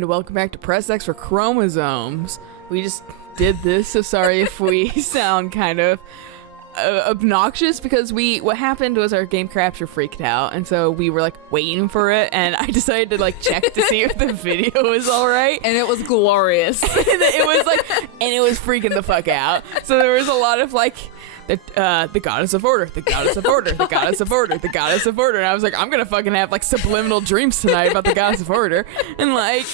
and welcome back to Press X for Chromosomes. We just did this, so sorry if we sound kind of obnoxious, because what happened was our game capture freaked out, and so we were like waiting for it, and I decided to like check to see if the video was all right, and it was glorious. and it was freaking the fuck out. So there was a lot of like the goddess of order, the goddess of order, the goddess of order, the goddess of order, and I was like, I'm gonna fucking have like subliminal dreams tonight about the goddess of order, and like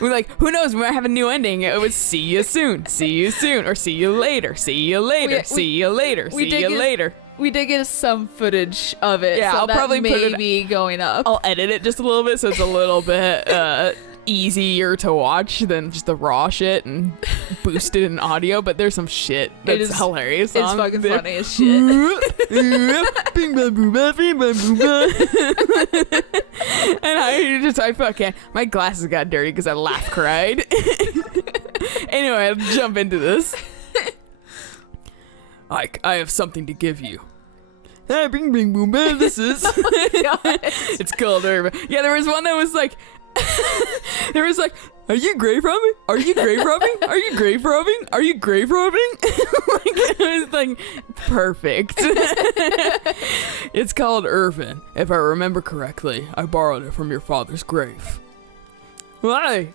we're like, who knows, we might have a new ending. It was see you soon, or see you later, see you later, see you later, see you later. We did get some footage of it. Yeah, so I'll probably put it be going up. I'll edit it just a little bit so it's a little bit easier to watch than just the raw shit and boost it in audio, but there's some shit that's hilarious. It's fucking funny as shit. And I fucking, my glasses got dirty because I laugh cried. Anyway, let's jump into this. I have something to give you. Hey, bing, bing, boom, bam, this is. Oh my God. It's called Urban. Yeah, there was one that was like, are you grave robbing? Are you grave robbing? Are you grave robbing? Are you grave robbing? Like, it was like perfect. It's called Irvin. If I remember correctly, I borrowed it from your father's grave. Why?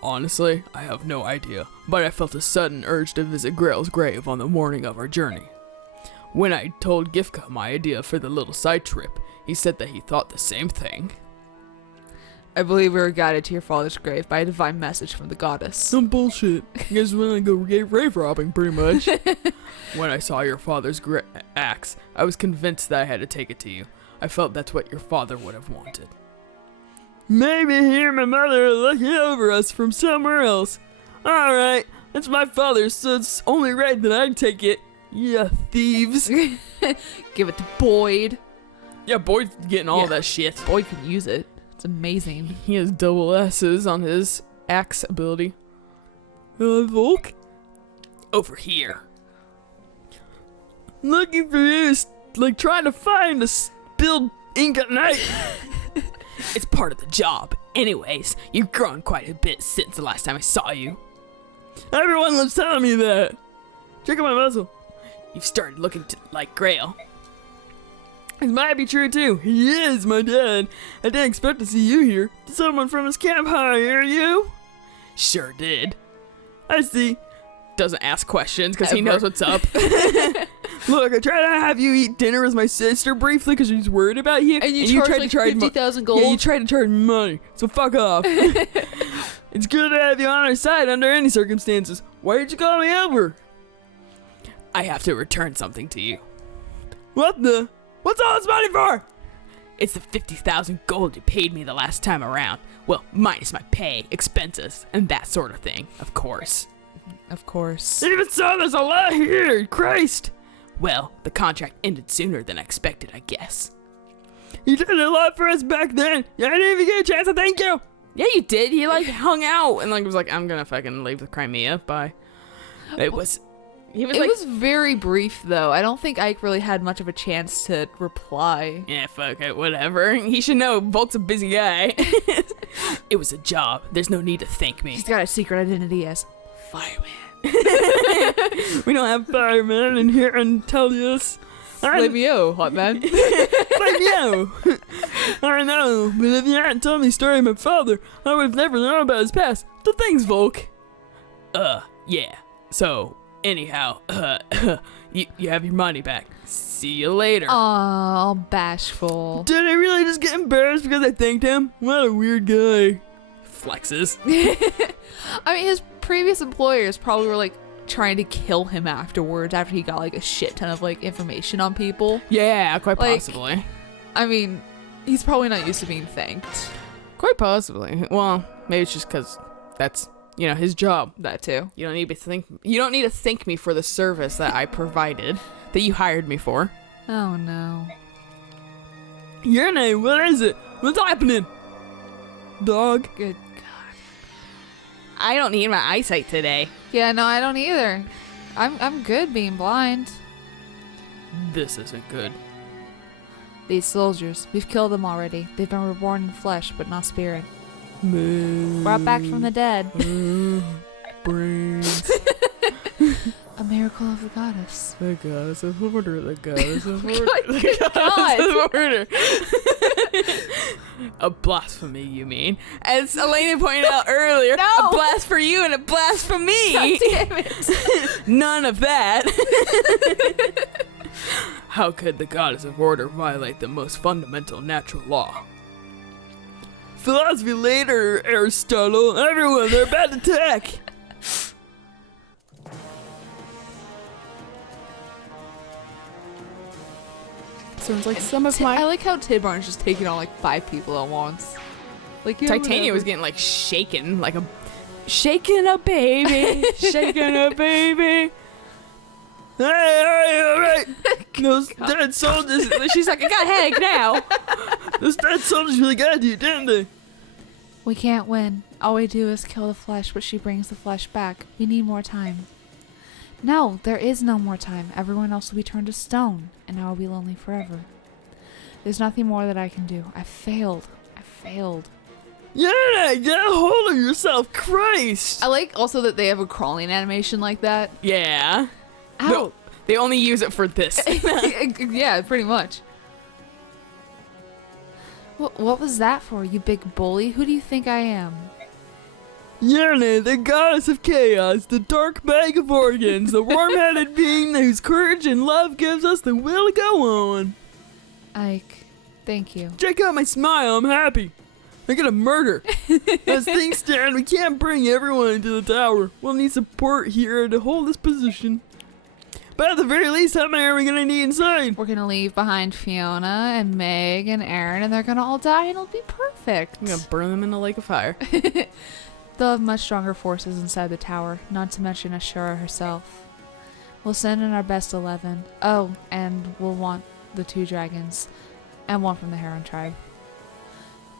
Honestly, I have no idea, but I felt a sudden urge to visit Grail's grave on the morning of our journey. When I told Gifka my idea for the little side trip, he said that he thought the same thing. I believe we were guided to your father's grave by a divine message from the goddess. Some bullshit. You guys want to go grave robbing, pretty much. When I saw your father's axe, I was convinced that I had to take it to you. I felt that's what your father would have wanted. Maybe he and my mother are looking over us from somewhere else. Alright, that's my father's, so it's only right that I take it. Yeah, thieves. Give it to Boyd. Yeah, Boyd's getting all that shit. Boyd can use it. It's amazing. He has double S's on his axe ability. Volk? Over here. Looking for you, like trying to find a spilled ink at night. It's part of the job. Anyways, you've grown quite a bit since the last time I saw you. Everyone loves telling me that. Check out my muzzle. You've started looking like Grail. It might be true too. He is my dad. I didn't expect to see you here. Did someone from his camp hire you? Sure did. I see. Doesn't ask questions because he knows what's up. Look, I tried to have you eat dinner with my sister briefly because she's worried about you. And you tried to charge 50,000 gold? Yeah, you tried to charge me money. So fuck off. It's good to have you on our side under any circumstances. Why did you call me over? I have to return something to you. What the? What's all this money for? It's the 50,000 gold you paid me the last time around. Well, minus my pay, expenses, and that sort of thing, of course. Of course. Even so, there's a lot here. Christ. Well, the contract ended sooner than I expected, I guess. You did a lot for us back then. I didn't even get a chance to thank you. Yeah, you did. He like hung out and like was like, I'm gonna fucking leave the Crimea. Bye. It was very brief, though. I don't think Ike really had much of a chance to reply. Yeah, fuck it, whatever. He should know Volk's a busy guy. It was a job. There's no need to thank me. He's got a secret identity as Fireman. We don't have firemen in here and tell us. Flamio, hot man. Flamio. I know, but if you hadn't told me the story of my father, I would have never known about his past. So thanks, Volk. Yeah. So, anyhow, you have your money back. See you later. Aw, bashful. Did I really just get embarrassed because I thanked him? What a weird guy. Flexes. I mean, his previous employers probably were like trying to kill him afterwards after he got like a shit ton of like information on people. Yeah, quite possibly. I mean, he's probably not used to being thanked. Quite possibly. Well, maybe it's just because that's, his job. That too. You don't need to thank me for the service that I provided, that you hired me for. Oh no. Your name, what is it? What's happening? Dog. Good. I don't need my eyesight today. Yeah, no, I don't either. I'm good being blind. This isn't good. These soldiers, we've killed them already. They've been reborn in flesh, but not spirit. Brought back from the dead. Brains. A miracle of the goddess. The goddess of order. The goddess of order. The goddess of order. A blasphemy, you mean? As Alayna pointed out earlier, No! a blast for you and a blast for me. God damn it. None of that. How could the goddess of order violate the most fundamental natural law? Philosophy later, Aristotle. Everyone, they're about to attack. Sounds like some of I my like how Tidbarn's just taking on like 5 people at once. Like Titania was getting like shaken, like a shaking a baby, shaking a baby. Hey, all right. Those dead soldiers. She's like, I got a headache now. Those dead soldiers really got you, didn't they? We can't win. All we do is kill the flesh, but she brings the flesh back. We need more time. No, there is no more time. Everyone else will be turned to stone, and I will be lonely forever. There's nothing more that I can do. I failed. Yeah, get a hold of yourself, Christ. I like also that they have a crawling animation like that. Yeah. Ow. No, they only use it for this. Yeah, pretty much. What was that for, you big bully? Who do you think I am? Yerne, the goddess of chaos, the dark bag of organs, the warm-headed being whose courage and love gives us the will to go on. Ike, thank you. Check out my smile, I'm happy. I'm gonna murder. As things stand, we can't bring everyone into the tower. We'll need support here to hold this position. But at the very least, how many are we gonna need inside? We're gonna leave behind Fiona and Meg and Aaron, and they're gonna all die, and it'll be perfect. I'm gonna burn them in a lake of fire. They'll have much stronger forces inside the tower, not to mention Ashura herself. We'll send in our best 11. Oh, and we'll want the 2 dragons, and 1 from the Heron tribe.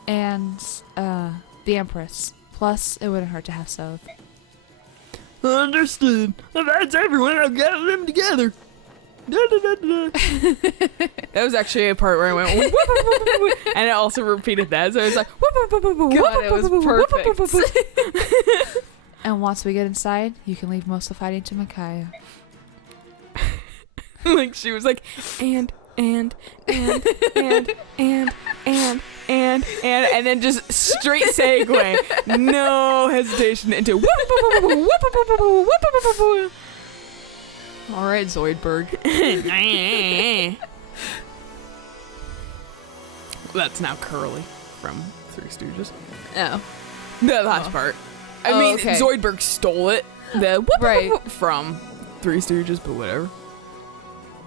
And, the Empress. Plus, it wouldn't hurt to have Soth. Understood. If that's everyone, I'll gather them together. That was actually a part where I went, whoop, whoop, whoop, whoop, whoop, and it also repeated that. So it was like, whoop, whoop, whoop, whoop, whoop, God, it was whoop, whoop, whoop, whoop, whoop. perfect. And once we get inside, you can leave most of the fighting to Micaiah. Like she was like, and then just straight segue, no hesitation into whoop, whoop, whoop, whoop, whoop, whoop, whoop, whoop, whoop, whoop. All right, Zoidberg. That's now Curly from Three Stooges. Oh. The last part. I mean, okay. Zoidberg stole it, the whoop, Right. whoop, whoop, from Three Stooges, but whatever.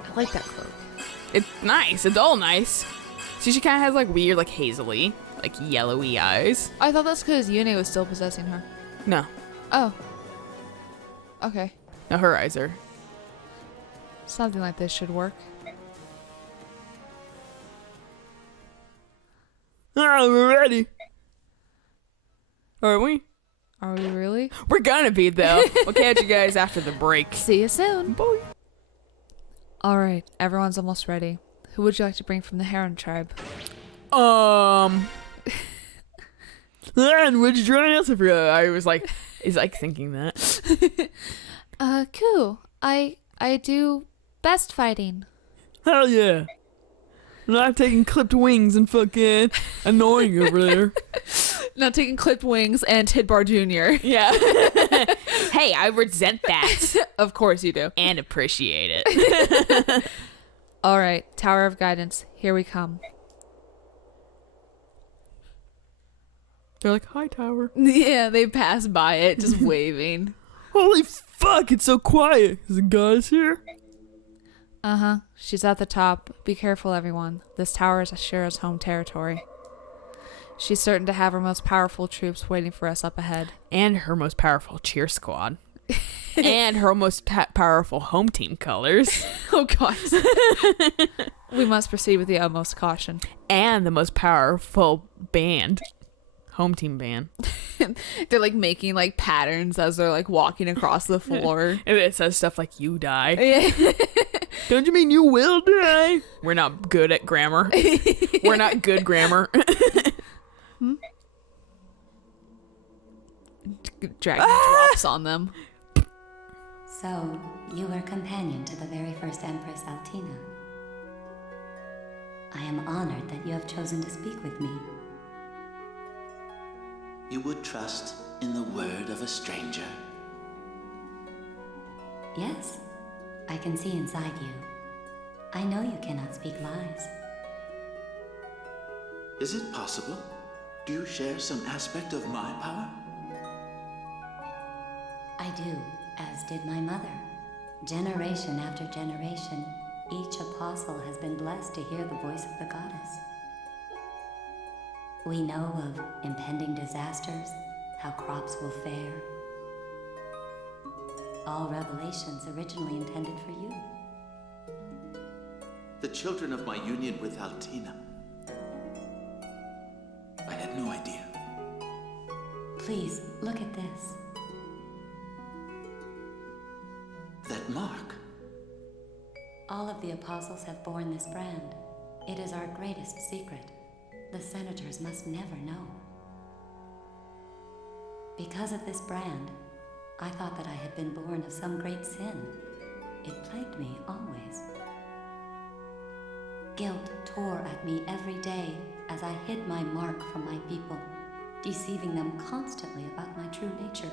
I like that cloak. It's nice. It's all nice. See, she kind of has like weird, like hazily, like yellowy eyes. I thought that's because Yune was still possessing her. No, Oh. Okay. no, her eyes are. Something like this should work. Ah, we're ready. Are we? Are we really? We're gonna be though. We'll catch you guys after the break. See you soon. Bye. All right, everyone's almost ready. Who would you like to bring from the Heron tribe? And would you join us? I was like, is like thinking that. Cool. I do best fighting. Hell yeah. Not taking clipped wings and fucking annoying over there. Not taking clipped wings and Tidbar Jr. Yeah. Hey, I resent that. Of course you do. And appreciate it. All right, Tower of Guidance. Here we come. They're like, hi, tower. Yeah, they pass by it, just waving. Holy fuck, it's so quiet. Is the goddess here? Uh-huh. She's at the top. Be careful, everyone. This tower is Ashura's home territory. She's certain to have her most powerful troops waiting for us up ahead. And her most powerful cheer squad. And her most powerful home team colors. Oh, God. We must proceed with the utmost caution. And the most powerful band. Home team band. They're like making like patterns as they're like walking across the floor. And it says stuff like, you die. Yeah. Don't you mean you will die? We're not good at grammar. We're not good grammar. Dragon drops on them. So, you were companion to the very first Empress Alayna. I am honored that you have chosen to speak with me. You would trust in the word of a stranger? Yes, I can see inside you. I know you cannot speak lies. Is it possible? Do you share some aspect of my power? I do, as did my mother. Generation after generation, each apostle has been blessed to hear the voice of the goddess. We know of impending disasters, how crops will fare. All revelations originally intended for you. The children of my union with Alayna. I had no idea. Please, look at this. That mark. All of the apostles have borne this brand. It is our greatest secret. The senators must never know. Because of this brand, I thought that I had been born of some great sin. It plagued me always. Guilt tore at me every day as I hid my mark from my people, deceiving them constantly about my true nature.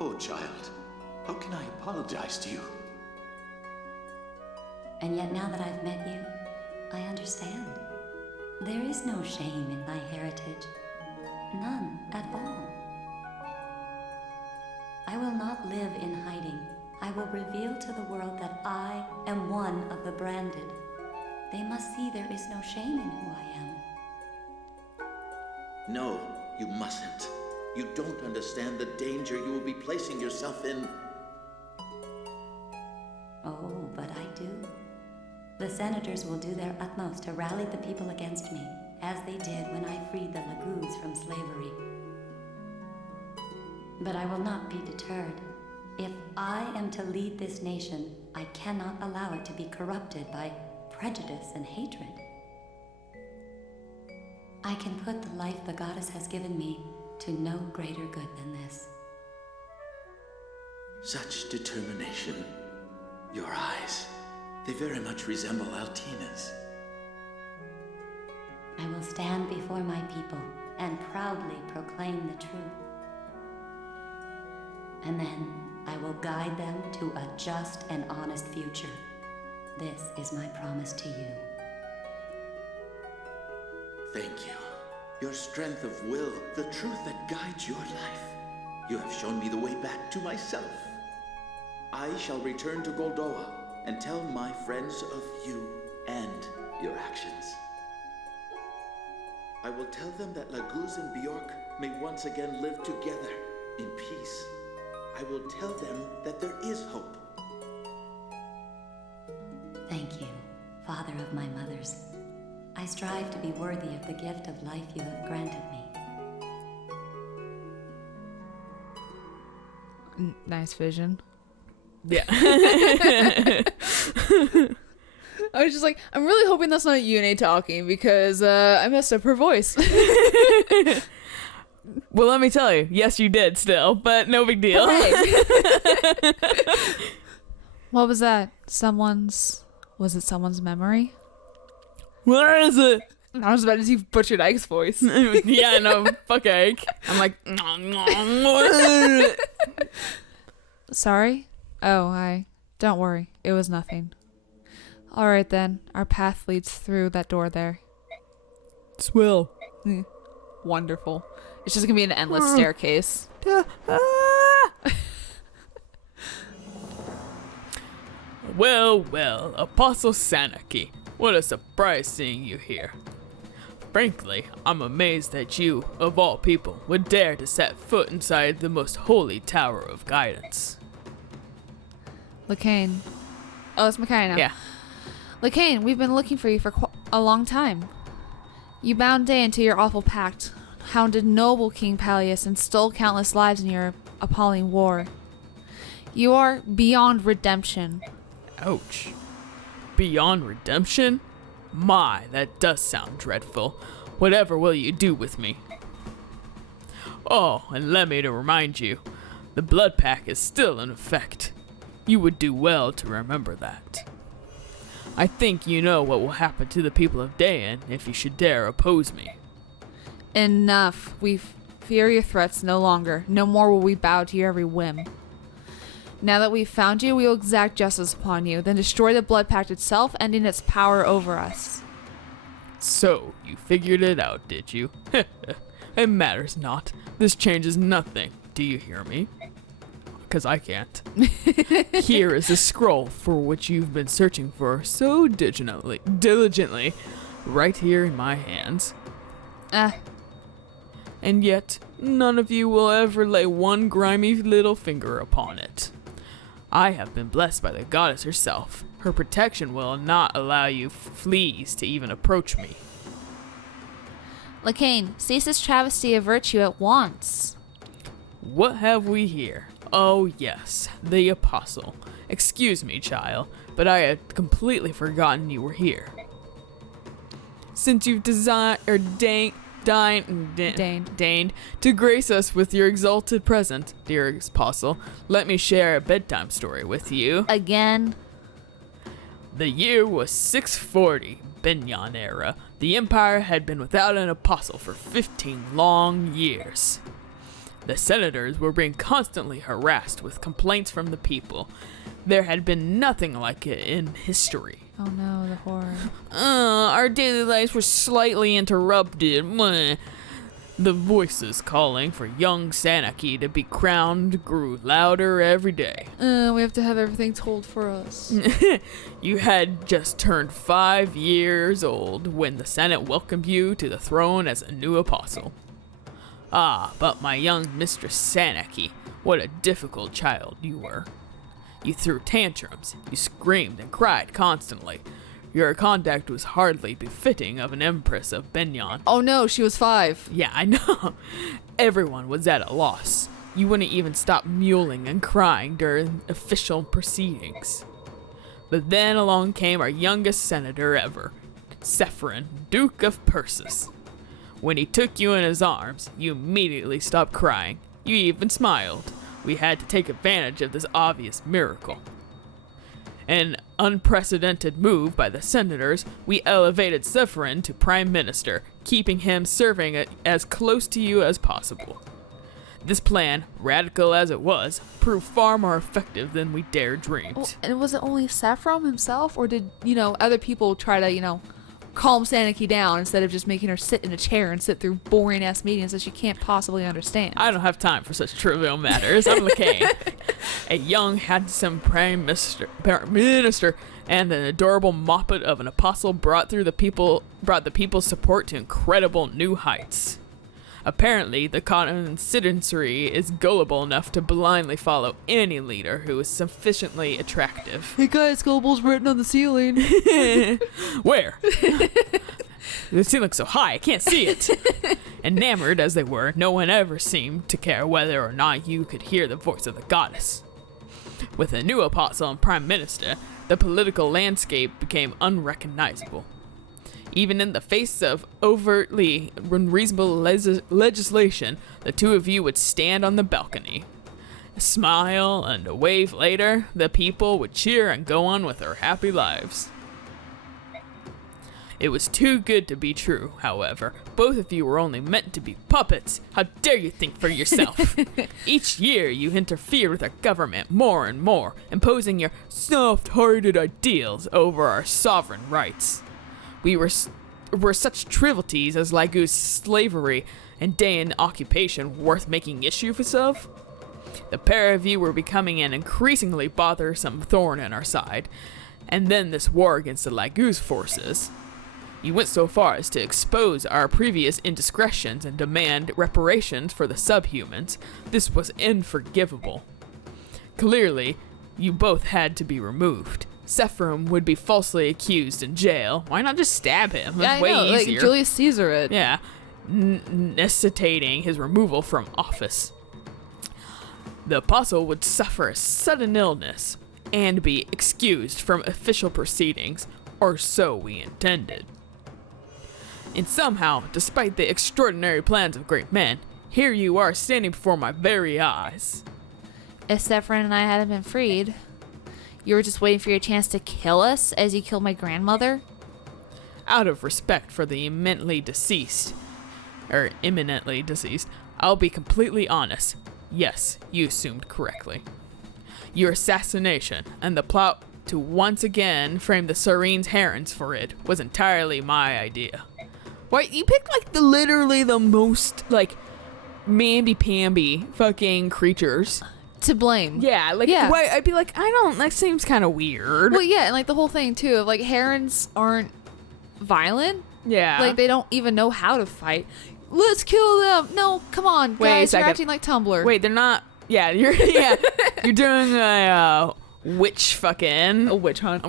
Oh, child, how can I apologize to you? And yet now that I've met you, I understand. There is no shame in my heritage. None at all. I will not live in hiding. I will reveal to the world that I am one of the branded. They must see there is no shame in who I am. No, you mustn't. You don't understand the danger you will be placing yourself in. Oh, but I do. The senators will do their utmost to rally the people against me, as they did when I freed the Lagoons from slavery. But I will not be deterred. If I am to lead this nation, I cannot allow it to be corrupted by prejudice and hatred. I can put the life the goddess has given me to no greater good than this. Such determination. Your eyes, they very much resemble Alayna's. I will stand before my people and proudly proclaim the truth. And then I will guide them to a just and honest future. This is my promise to you. Thank you. Your strength of will, the truth that guides your life. You have shown me the way back to myself. I shall return to Goldoa and tell my friends of you and your actions. I will tell them that Laguz and Bjork may once again live together in peace. I will tell them that there is hope. Thank you, Father of my mothers. I strive to be worthy of the gift of life you have granted me. Nice vision. Yeah. I was just like, I'm really hoping that's not Yune talking because I messed up her voice. Well, let me tell you. Yes, you did still, but no big deal. What was that? Was it someone's memory? Where is it? I was about to see Butchered Ike's voice. Yeah, no, fuck Ike. I'm like, Sorry? Oh, don't worry. It was nothing. Alright then, our path leads through that door there. Swill. Wonderful. It's just gonna be an endless staircase. Well, Apostle Sanaki. What a surprise seeing you here. Frankly, I'm amazed that you, of all people, would dare to set foot inside the most holy tower of guidance. Lacane. Oh, it's Makaina. Yeah. Lacane, we've been looking for you for a long time. You bound Day into your awful pact, hounded noble King Peleus, and stole countless lives in your appalling war. You are beyond redemption. Ouch. Beyond redemption? My, that does sound dreadful. Whatever will you do with me? Oh, and let me to remind you, the blood pact is still in effect. You would do well to remember that. I think you know what will happen to the people of Dayan if you should dare oppose me. Enough. We fear your threats no longer. No more will we bow to your every whim. Now that we've found you, we will exact justice upon you, then destroy the blood pact itself, ending its power over us. So, you figured it out, did you? It matters not. This changes nothing. Do you hear me? Because I can't. Here is the scroll for which you've been searching for so diligently, right here in my hands. And yet, none of you will ever lay one grimy little finger upon it. I have been blessed by the goddess herself. Her protection will not allow you fleas to even approach me. Lacane, cease this travesty of virtue at once. What have we here? Oh yes, the apostle. Excuse me, child, but I had completely forgotten you were here. Since you've deigned to grace us with your exalted presence, dear apostle, let me share a bedtime story with you. Again? The year was 640, Benyon era. The empire had been without an apostle for 15 long years. The senators were being constantly harassed with complaints from the people. There had been nothing like it in history. Oh no, the horror. Our daily lives were slightly interrupted. The voices calling for young Sanaki to be crowned grew louder every day. We have to have everything told for us. You had just turned 5 years old when the Senate welcomed you to the throne as a new apostle. Ah, but my young Mistress Sanaki, what a difficult child you were. You threw tantrums, you screamed and cried constantly. Your conduct was hardly befitting of an empress of Benyon. Oh no, she was 5. Yeah, I know. Everyone was at a loss. You wouldn't even stop mewling and crying during official proceedings. But then along came our youngest senator ever, Sephirin, Duke of Persis. When he took you in his arms, you immediately stopped crying. You even smiled. We had to take advantage of this obvious miracle. An unprecedented move by the senators, we elevated Sephirin to prime minister, keeping him serving as close to you as possible. This plan, radical as it was, proved far more effective than we dared dreamed. Oh, and was it only Saffron himself, or did, other people try to, calm Sanaki down instead of just making her sit in a chair and sit through boring-ass meetings that she can't possibly understand? I don't have time for such trivial matters. I'm Lacane. A young, handsome prime minister and an adorable moppet of an apostle brought the people's support to incredible new heights. Apparently, the constituency is gullible enough to blindly follow any leader who is sufficiently attractive. Hey guys, gullible's written on the ceiling. Where? The ceiling's so high, I can't see it. Enamored as they were, no one ever seemed to care whether or not you could hear the voice of the goddess. With a new apostle and prime minister, the political landscape became unrecognizable. Even in the face of overtly unreasonable legislation, the two of you would stand on the balcony. A smile and a wave later, the people would cheer and go on with their happy lives. It was too good to be true, however. Both of you were only meant to be puppets. How dare you think for yourself? Each year you interfered with our government more and more, imposing your soft-hearted ideals over our sovereign rights. We were such trivialities as Lagoo's slavery and Dayan occupation worth making issue of? The pair of you were becoming an increasingly bothersome thorn in our side, and then this war against the Lagoo's forces. You went so far as to expose our previous indiscretions and demand reparations for the subhumans. This was unforgivable. Clearly, you both had to be removed. Sephirin would be falsely accused in jail. Why not just stab him? That's way easier. Like Julius Caesar it. Yeah, necessitating his removal from office. The apostle would suffer a sudden illness and be excused from official proceedings, or so we intended. And somehow, despite the extraordinary plans of great men, here you are standing before my very eyes. If Sephiroth and I hadn't been freed, you were just waiting for your chance to kill us as you killed my grandmother? Out of respect for the imminently deceased, I'll be completely honest. Yes, you assumed correctly. Your assassination and the plot to once again frame the Serene's herons for it was entirely my idea. Why, you picked like literally the most like mamby-pamby fucking creatures to blame. Yeah, like, Yeah. Why, I'd be like, that seems kind of weird. Well, yeah, and like the whole thing too of like herons aren't violent. Yeah. Like they don't even know how to fight. Let's kill them. No, come on, Wait a guys, you're second. acting like Tumblr. Wait, they're not. Yeah, you're doing a witch fucking A witch hunt.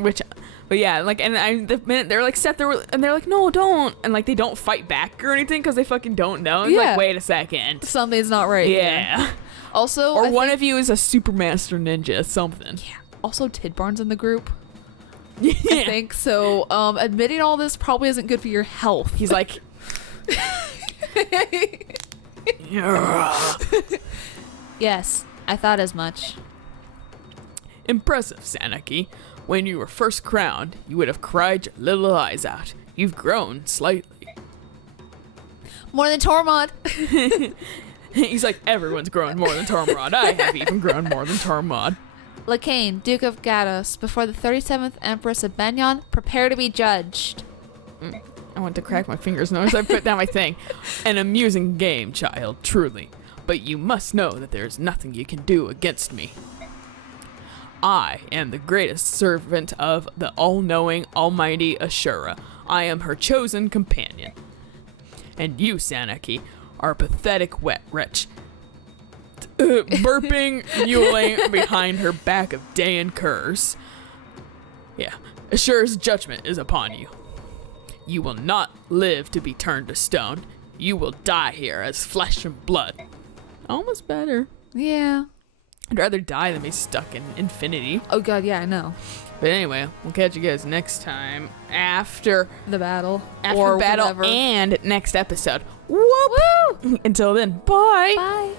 But yeah, like, and the minute they're like set there, and they're like, no, don't, and like they don't fight back or anything because they fucking don't know. It's Yeah. like, wait a second. Something's not right. Yeah. Here. Also, Or I one think- of you is a super master ninja, something. Yeah. Also, Tidbarn's in the group. Yeah. I think so. Admitting all this probably isn't good for your health. He's like, yeah. Yes, I thought as much. Impressive, Sanaki. When you were first crowned, you would have cried your little eyes out. You've grown slightly. More than Tormod. He's like, everyone's grown more than Tormod. I have even grown more than Tormod. Lakain, Duke of Gatos, before the 37th Empress of Benyon, prepare to be judged. I want to crack my fingers as I put down my thing. An amusing game, child, truly. But you must know that there is nothing you can do against me. I am the greatest servant of the all-knowing, almighty Ashura. I am her chosen companion. And you, Sanaki, are a pathetic wet wretch. Burping, mewling behind her back of day and curs. Yeah, Ashura's judgment is upon you. You will not live to be turned to stone. You will die here as flesh and blood. Almost better. Yeah. I'd rather die than be stuck in infinity. Oh god, yeah, I know. But anyway, we'll catch you guys next time after The battle. the battle whatever. and next episode. Whoop! Until then, bye. Bye.